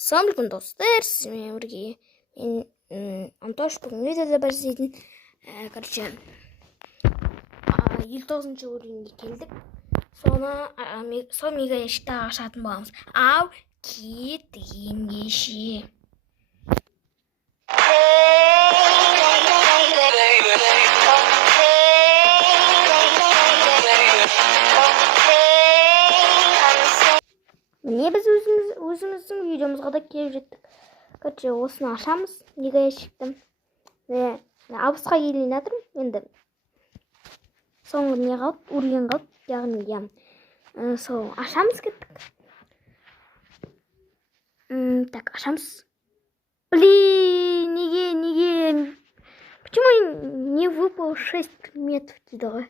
Ассалаумағалейкум достар, сізбен бірге мен Антош. Бүгін видеода бар іздейтін короче 59 уровеньге келдік. Сол мега ящикті ашатын боламыз. Ау кетейін кеше. Міне біз өзіміздің видеомызға да келіп жеттік. Короче, осыны ашамыз, мега ящикті. Абысқа келейін жатырмын. Енді соңғы не қалып, уровень қалып, яғни сол ашамыз кеттік. Так, ашамыз. Блин, неге? Почему не выпал 6 предметов дейді ғой?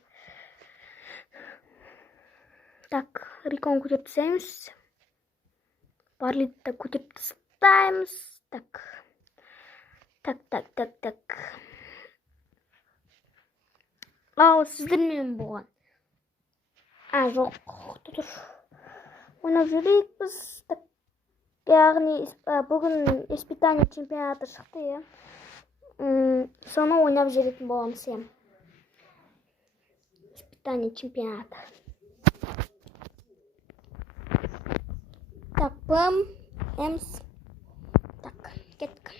Так, рекон көтеріп тастаймыз. Барлитті көтеріп тастаймыз. Так. Ау, сіздермен болған. Жоқ, тұр. Ойнап жүрейікпіз. Яғни, бүгін испытание чемпионаты шықты, соны ойнап жүретін боламыз. Испытание чемпионаты. Так, бам, эмс. Так, кеттік.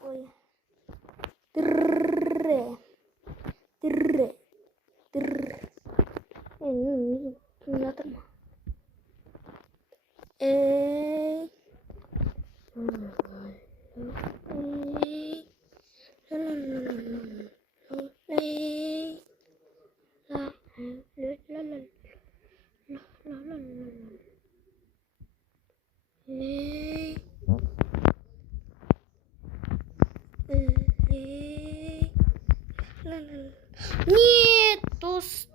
Ой. Не жатыр ма? Нет, достар.